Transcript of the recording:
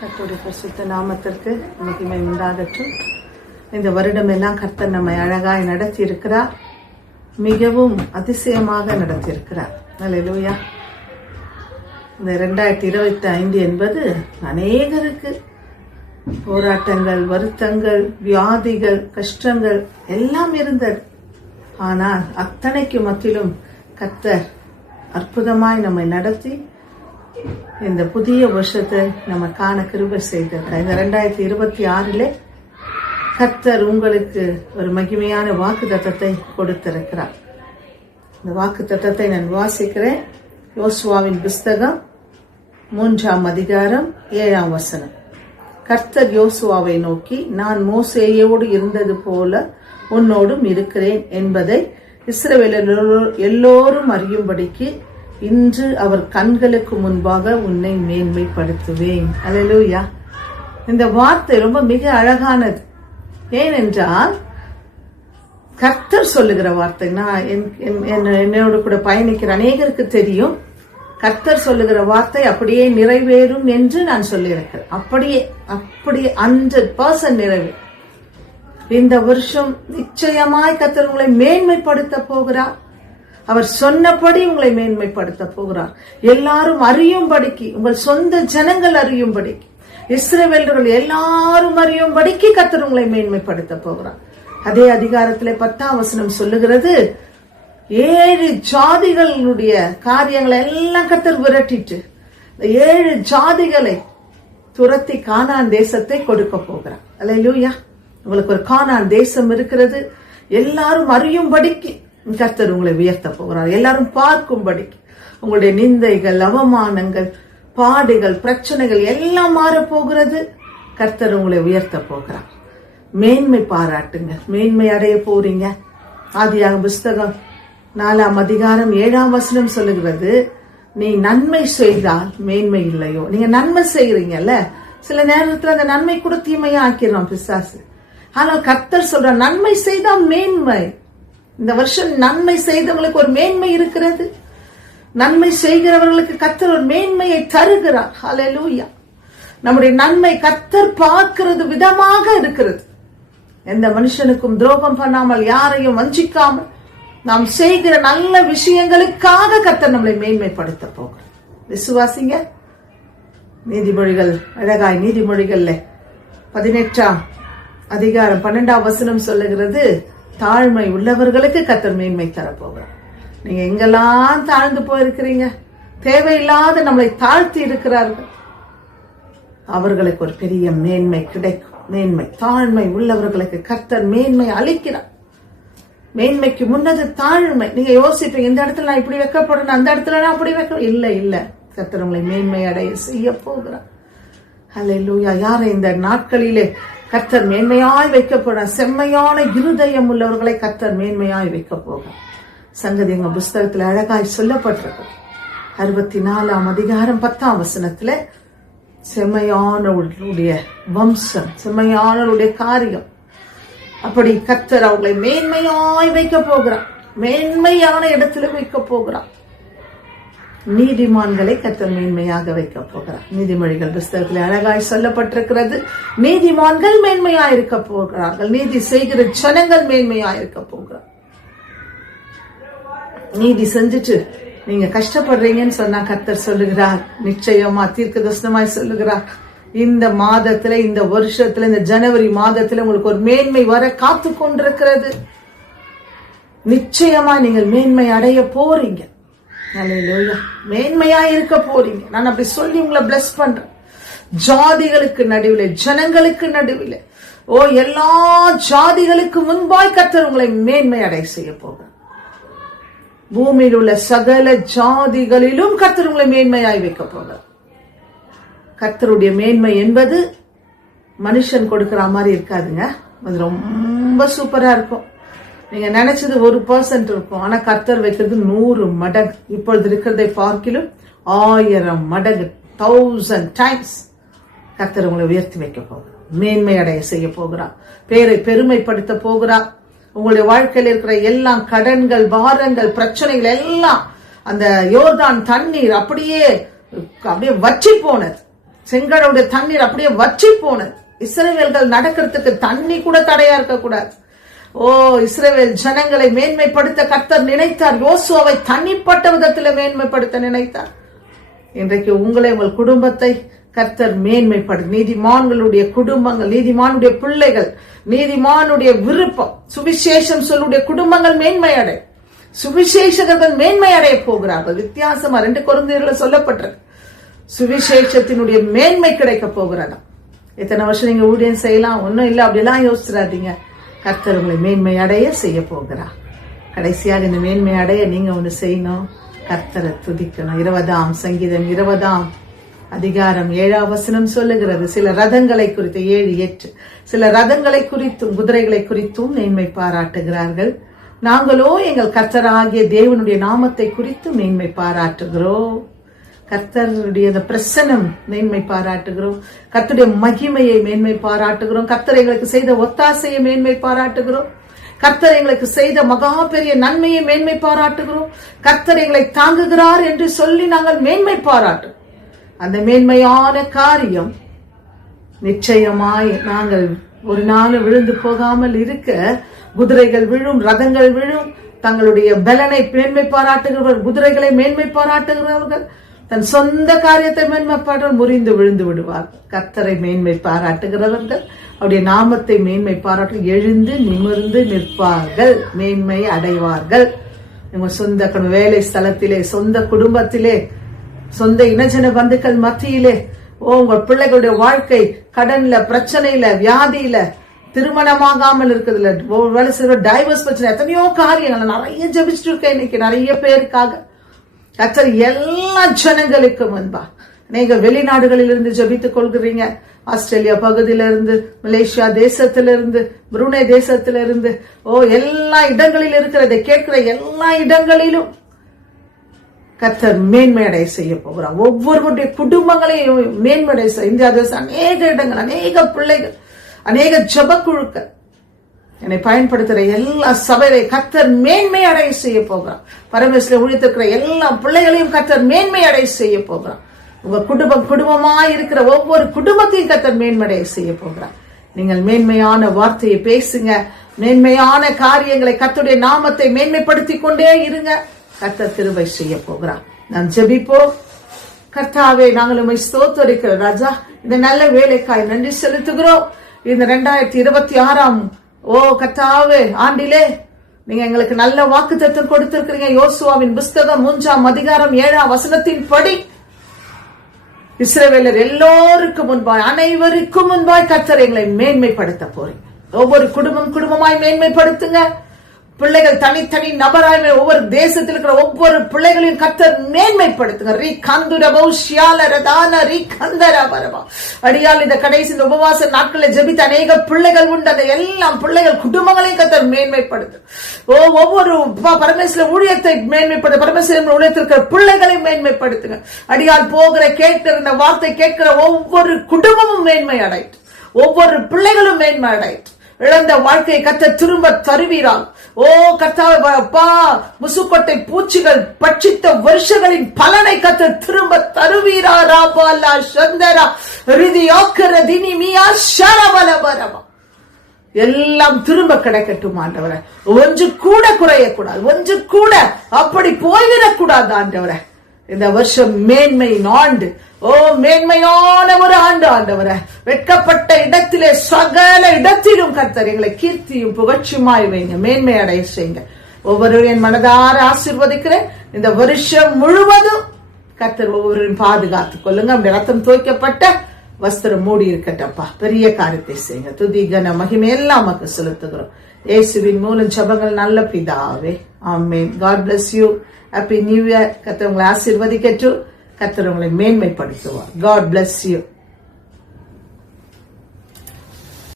கர்த்தருடைய பரிசுத்த நாமத்திற்கு மகிமை உண்டாகட்டும். இந்த வருடம் எல்லாம் கர்த்தர் நம்மை அழகாய் நடத்தி இருக்கிறார், மிகவும் அதிசயமாக நடத்தி இருக்கிறார். அல்லேலூயா. இந்த 2025 என்பது அநேகருக்கு போராட்டங்கள், வருத்தங்கள், வியாதிகள், கஷ்டங்கள் எல்லாம் இருந்தது. ஆனால் அத்தனைக்கு மத்தியிலும் கர்த்தர் அற்புதமாய் நம்மை நடத்தி இந்த புதிய வருஷத்தை நம்ம காண கிருபை செய்திருக்கார். இந்த 2026 கர்த்தர் உங்களுக்கு ஒரு மகிமையான வாக்குத்தத்தத்தை கொடுத்திருக்கிறார். இந்த வாக்குத்தத்தத்தை நான் வாசிக்கிறேன். யோசுவாவின் புஸ்தகம் 3ஆம் அதிகாரம் 7ஆம் வசனம். கர்த்தர் யோசுவாவை நோக்கி, நான் மோசேயோடு இருந்தது போல உன்னோடும் இருக்கிறேன் என்பதை இஸ்ரவேலர் எல்லோரும் அறியும்படிக்கு இன்று அவர் கண்களுக்கு முன்பாக உன்னை மேன்மைப்படுத்துவேன். அல்லேலூயா. இந்த வார்த்தை ரொம்ப மிக அழகானது. ஏனென்றால் கர்த்தர் சொல்லுகிற வார்த்தை. நான் என்னோட கூட பயணிக்கிற அநேகருக்கு தெரியும், கர்த்தர் சொல்லுகிற வார்த்தை அப்படியே நிறைவேறும் என்று நான் சொல்லியிருக்கிறேன். அப்படியே 100% நிறைவேறும். இந்த வருஷம் நிச்சயமாய் கர்த்தர் உங்களை மேன்மைப்படுத்த போகிறார். அவர் சொன்னபடி உங்களை மேன்மைப்படுத்த போகிறார். எல்லாரும் அறியும்படிக்கு, உங்கள் சொந்த ஜனங்கள் அறியும்படிக்கு, இஸ்ரவேலர்கள் எல்லாரும் அறியும்படிக்கு கர்த்தர் உங்களை மேன்மைப்படுத்த போகிறார். அதே அதிகாரத்திலே 10ஆம் வசனம் சொல்லுகிறது, 7 ஜாதிகளுடைய காரியங்களை எல்லாம் கர்த்தர் விரட்டிட்டு 7 ஜாதிகளை துரத்தி கானான் தேசத்தை கொடுக்க போகிறார். அல்லேலூயா. உங்களுக்கு ஒரு கானான் தேசம் இருக்கிறது. எல்லாரும் அறியும்படிக்கு கர்த்தர் உங்களை உயர்த்த போகிறார். எல்லாரும் பார்க்கும்படிக்கு உங்களுடைய நிந்தைகள், அவமானங்கள், பாடுகள், பிரச்சனைகள் எல்லாம் மாற போகிறது. கர்த்தர் உங்களை உயர்த்த போகிறார். மேன்மை பாராட்டுங்க, மேன்மை அடைய போறீங்க. ஆதியாகமம் புஸ்தகம் 4ஆம் அதிகாரம் 7ஆம் வசனம் சொல்லுகிறது, நீ நன்மை செய்தால் மேன்மை இல்லையோ. நீங்க நன்மை செய்யறீங்கல்ல, சில நேரத்துல அந்த நன்மை கூட தீமையா ஆக்கிடுறோம் பிசாசு. ஆனால் கர்த்தர் சொல்ற, நன்மை செய்தா மேன்மை. இந்த வருஷம் நன்மை செய்தவங்களுக்கு ஒரு மேன்மை இருக்கிறது. நன்மை செய்கிறவர்களுக்கு கர்த்தர் ஒரு மேன்மையை தருகிறார். ஹல்லேலூயா. நம்முடைய நன்மை கர்த்தர் பார்க்கிறது விதமாக இருக்கிறது. எந்த மனுஷனுக்கும் துரோகம் பண்ணாமல், யாரையும் வஞ்சிக்காமல் நாம் செய்கிற நல்ல விஷயங்களுக்காக கர்த்தர் நம்மளை மேன்மைப்படுத்த போகிறார். விசுவாசிங்க. நீதிமொழிகள் அழகாய் நீதிமொழிகள்ல 18ஆம் அதிகாரம் 12ஆம் வசனம் சொல்லுகிறது, தாழ்மை உள்ளவர்களுக்கு கர்த்தர் மேன்மை தரப்போகிறார். நீங்க எங்கெல்லாம் தாழ்ந்து போயிருக்கிறீங்க, தேவையில்லாத நம்மளை தாழ்த்தி இருக்கிறார்கள், அவர்களுக்கு ஒரு பெரிய மேன்மை கிடைக்கும். மேன்மை, தாழ்மை உள்ளவர்களுக்கு கர்த்தர் மேன்மை அளிக்கிறார். மேன்மைக்கு முன்னது தாழ்மை. நீங்க யோசிப்பீங்க, இந்த இடத்துல நான் இப்படி வைக்கப்படணும், அந்த இடத்துல நான் அப்படி வைக்க. இல்ல, கர்த்தர் உங்களை மேன்மை அடைய செய்ய போகிறார். அல்லேலூயா. யாரை இந்த நாட்களிலே கர்த்தர் மேன்மையாய் வைக்கப்பட, செம்மையான இருதயம் உள்ளவர்களை கர்த்தர் மேன்மையாய் வைக்க போகிறார். சங்கதிங்க புஸ்தகத்துல அழகாய் சொல்லப்பட்டிருக்கு. 64ஆம் அதிகாரம் 10ஆம் வசனத்துல செம்மையானவர்களுடைய வம்சம், செம்மையானவருடைய காரியம், அப்படி கர்த்தர் அவர்களை மேன்மையாய் வைக்க போகிறார். மேன்மையான இடத்துல வைக்க போகிறார். நீதிமான்களை கர்த்தர் மேன்மையாக வைக்க போகிறார். நீதிமொழிகள் புஸ்தகத்தில் அழகாய் சொல்லப்பட்டிருக்கிறது, நீதிமான்கள் மேன்மையாய் இருக்க போகிறார்கள். நீதி செய்கிற ஜனங்கள் மேன்மையாய் இருக்க போகிறார். நீதி செஞ்சுட்டு நீங்க கஷ்டப்படுறீங்கன்னு சொன்னா கர்த்தர் சொல்லுகிறார், நிச்சயமா தீர்க்கதரிசனமாய் சொல்லுகிறார், இந்த மாதத்துல, இந்த வருஷத்துல, இந்த ஜனவரி மாதத்துல உங்களுக்கு ஒரு மேன்மை வர காத்து கொண்டிருக்கிறது. நிச்சயமா நீங்கள் மேன்மை அடைய போறீங்க. அல்லேலூயா. மேன்மையா இருக்க போறீங்க. நான் அப்படி சொல்லி உங்களை பிளஸ் பண்றேன். ஜாதிகளுக்கு நடுவில், ஜனங்களுக்கு நடுவில், எல்லா ஜாதிகளுக்கு முன்பாய் கர்த்தர் உங்களை மேன்மை அடைய செய்ய போகிறார். பூமியில் உள்ள சகல ஜாதிகளிலும் கர்த்தர் உங்களை மேன்மையாய் வைக்க போகிறார். கர்த்தருடைய மேன்மை என்பது மனுஷன் கொடுக்கிற மாதிரி இருக்காதுங்க. அது ரொம்ப சூப்பரா இருக்கும். நீங்க நினைச்சது 1% இருக்கும், ஆனா கர்த்தர் வைக்கிறது 100 மடங்கு. இப்பொழுது இருக்கிறதை பார்க்கிலும் 1000 மடங்கு, 1000 டைம்ஸ் கர்த்தர் உங்களை உயர்த்தி வைக்க போகிறார். மேன்மை அடைய செய்ய போகிறார். பேரை பெருமைப்படுத்த போகிறார். உங்களுடைய வாழ்க்கையில் இருக்கிற எல்லாம் கடன்கள், பாரங்கள், பிரச்சனைகள் எல்லாம் அந்த யோர்தான் தண்ணீர் அப்படியே வற்றி போனது. செங்கடலுடைய தண்ணீர் அப்படியே வற்றி போனது. இஸ்ரவேல்கள் நடக்கிறதுக்கு தண்ணி கூட தடையா இருக்கக்கூடாது. இஸ்ரவேல் ஜனங்களை மேன்மைப்படுத்த கர்த்தர் நினைத்தார். யோசுவாவை தனிப்பட்ட விதத்தில் மேன்மைப்படுத்த நினைத்தார். இன்றைக்கு உங்களை, உங்கள் குடும்பத்தை கர்த்தர் மேன்மைப்படுத்த, நீதிமான்களுடைய குடும்பங்கள், நீதிமானுடைய பிள்ளைகள், நீதிமானுடைய விருப்பம், சுவிசேஷம் சொல்லுடைய குடும்பங்கள் மேன்மை அடை, சுவிசேஷகர்கள் மேன்மை அடைய போகிறார்கள். வித்தியாசமா 2 கொரிந்தியர்ல சொல்லப்பட்டிருக்கு. சுவிசேஷத்தினுடைய மேன்மை கிடைக்க போகிறதா. எத்தனை வருஷம் நீங்க ஊழியம் செய்யலாம், ஒன்னும் இல்ல அப்படிலாம் யோசிச்சிடாதீங்க. கர்த்தர் உங்களை மேன்மை அடைய செய்ய போகிறார். கடைசியாக இந்த மேன்மை அடைய நீங்க ஒண்ணு செய்யணும், கர்த்தரை துதிக்கணும். 20ஆம் சங்கீதம் 20ஆம் அதிகாரம் 7ஆம் வசனம் சொல்லுகிறது, சில ரதங்களை குறித்து 7:8 சில ரதங்களை குறித்தும் குதிரைகளை குறித்தும் மேன்மை பாராட்டுகிறார்கள். நாங்களோ எங்கள் கர்த்தராகிய தேவனுடைய நாமத்தை குறித்து மேன்மை பாராட்டுகிறோம். கர்த்தருடைய பிரசன்னம் மேன்மை பாராட்டுகிறோம். கர்த்தருடைய மகிமையை மேன்மை பாராட்டுகிறோம். கர்த்தர் எங்களுக்கு செய்த ஒத்தாசையை மேன்மை பாராட்டுகிறோம். கர்த்தர் எங்களுக்கு செய்த மகா பெரிய நன்மையை மேன்மை பாராட்டுகிறோம். கர்த்தர் எங்களை தாங்குகிறார் என்று சொல்லி நாங்கள் மேன்மை பாராட்டு. அந்த மேன்மையான காரியம் நிச்சயமாய் நாங்கள் ஒரு நாள் விழுந்து போகாமல் இருக்க, குதிரைகள் விழும், ரதங்கள் விழும், தங்களுடைய பலனை மேன்மை பாராட்டுகிறவர்கள், குதிரைகளை மேன்மை பாராட்டுகிறவர்கள், தன் சொந்த காரியத்தை மேன்மைப்பாடு முறிந்து விழுந்து விடுவார்கள். கர்த்தரை மேன்மை பாராட்டுகிறவர்கள், அவருடைய நாமத்தை மேன்மை பாராட்டு எழுந்து நிமிர்ந்து நிற்பார்கள், மேன்மை அடைவார்கள். உங்க சொந்த வேலை ஸ்தலத்திலே, சொந்த குடும்பத்திலே, சொந்த இனஜன பந்துக்கள் மத்தியிலே, உங்கள் பிள்ளைகளுடைய வாழ்க்கை கடன்ல, பிரச்சனையில, வியாதியில, திருமணமாகாமல் இருக்குதுல, வேலை செய்யற டைவர்ஸ் பிரச்சனை, எத்தனையோ காரியங்கள் நிறைய ஜபிச்சுட்டு இருக்கேன் இன்னைக்கு நிறைய பேருக்காக. கர்த்தர் எல்லா ஜனங்களுக்கு முன்பா, நீங்க வெளிநாடுகளில் இருந்து ஜபித்துக் கொள்கிறீங்க, ஆஸ்திரேலியா பகுதியிலிருந்து, மலேசியா தேசத்திலிருந்து, புருனே தேசத்திலிருந்து, எல்லா இடங்களில் இருக்கிறதை கேட்கிற எல்லா இடங்களிலும் கர்த்தர் மேன்மையடை செய்ய போகிறார். ஒவ்வொருவருடைய குடும்பங்களையும் மேன்மையடை செய்ய. இந்தியா தேசம் அநேக இடங்கள், அநேக பிள்ளைகள், அநேக ஜப குழுக்கள், என்னை பயன்படுத்துற எல்லா சபையை கர்த்தர் மேன்மை அடைய செய்ய போகிறார். பரமேஸ்வரர் ஊழியத்திருக்கிற எல்லா பிள்ளைகளையும் கர்த்தர் மேன்மை அடைய செய்ய போகிறார். உங்க குடும்பமாய் இருக்கிற ஒவ்வொரு குடும்பத்தையும் கர்த்தர் மேன்மையடைய செய்ய போகிறார். நீங்கள் மேன்மையான வார்த்தையை பேசுங்க, மேன்மையான காரியங்களை, கர்த்தருடைய நாமத்தை மேன்மைப்படுத்தி கொண்டே இருங்க. கர்த்தர் கிருபை செய்ய போகிறார். நாம் ஜெபிப்போம். கர்த்தாவே, நாங்கள் உம்மை ஸ்தோத்திரிக்கிறோம் ராஜா. இந்த நல்ல வேலைக்காய் நன்றி செலுத்துகிறோம். இந்த 2026ஆம் கர்த்தாவே ஆண்டிலே நீங்க எங்களுக்கு நல்ல வாக்குத்தத்தம் கொடுத்திருக்கிறீங்க. யோசுவாவின் புஸ்தகம் 3ஆம் அதிகாரம் 7ஆம் வசனத்தின் படி இஸ்ரவேலர் எல்லோருக்கும் முன்பாய், அனைவருக்கும் முன்பாய் கர்த்தர் எங்களை மேன்மைப்படுத்த போறீங்க. ஒவ்வொரு குடும்பமாய் மேன்மைப்படுத்துங்க. பிள்ளைகள் தனித்தனி நபராய் ஒவ்வொரு தேசத்தில் இருக்கிற ஒவ்வொரு பிள்ளைகளையும் கர்த்தர் மேன்மைப்படுத்துங்க. அடியால் இந்த கடைசி உபவாச நாட்களில் ஜெபித்த அநேக பிள்ளைகள் உண்டு. அந்த எல்லாம் பிள்ளைகள் குடும்பங்களையும் கர்த்தர் மேன்மைப்படுத்து. ஒவ்வொரு பரமேஸ்வரர் ஊழியத்தை மேன்மைப்படுத்த, பரமேஸ்வரர் ஊழியத்தில் இருக்கிற பிள்ளைகளை மேன்மைப்படுத்துங்க. அடியால் போகிற கேட்கிற இந்த வார்த்தை கேட்கிற ஒவ்வொரு குடும்பமும் மேன்மை அடைத்து, ஒவ்வொரு பிள்ளைகளும் மேன்மை அடைத்து, இழந்த வாழ்க்கையை கர்த்தர் திரும்ப தருவீரால். கர்த்தாவே, முசுக்கொட்டை பூச்சிகள் பட்சித்த வருஷங்களின் பலனை கர்த்தர் திரும்ப தருவீரா. எல்லாம் திரும்ப கிடைக்கட்டும் ஆண்டவரே. ஒன்று கூட குறையக்கூடாது, ஒன்று கூட அப்படி போய்விடக்கூடாது ஆண்டவரே. இந்த வருஷம் மேன்மையின் ஆண்டு, மேன்மையான ஒரு ஆண்டு ஆண்டவரே. வெட்கப்பட்ட இடத்திலே சகல இடத்திலும் கர்த்தர் எங்களை கீர்த்தியும் புகழ்ச்சியுமாய் வைங்க, மேன்மை அடைய செய்யுங்க. ஒவ்வொருவரையும் மனதார ஆசீர்வதிக்கிறேன். இந்த வருஷம் முழுவதும் கர்த்தர் ஒவ்வொருவரையும் பாதுகாத்துக் கொள்ளுங்க. அப்படி ரத்தம் துவைக்கப்பட்ட வஸ்திரம் மூடி இருக்கட்டப்பா. பெரிய காரியத்தை செய்யுங்க. துதி கன மகிமை எல்லாம் நமக்கு செலுத்துகிறோம். இயேசுவின் மூலம் ஜெபங்கள் நல்ல பிதாவே, ஆமென். God bless you. Happy New Year. கர்த்தர் உங்களை ஆசீர்வதிக்கட்டும். கர்த்தர் உங்களை மேன்மைப்படுத்துவார். God bless you.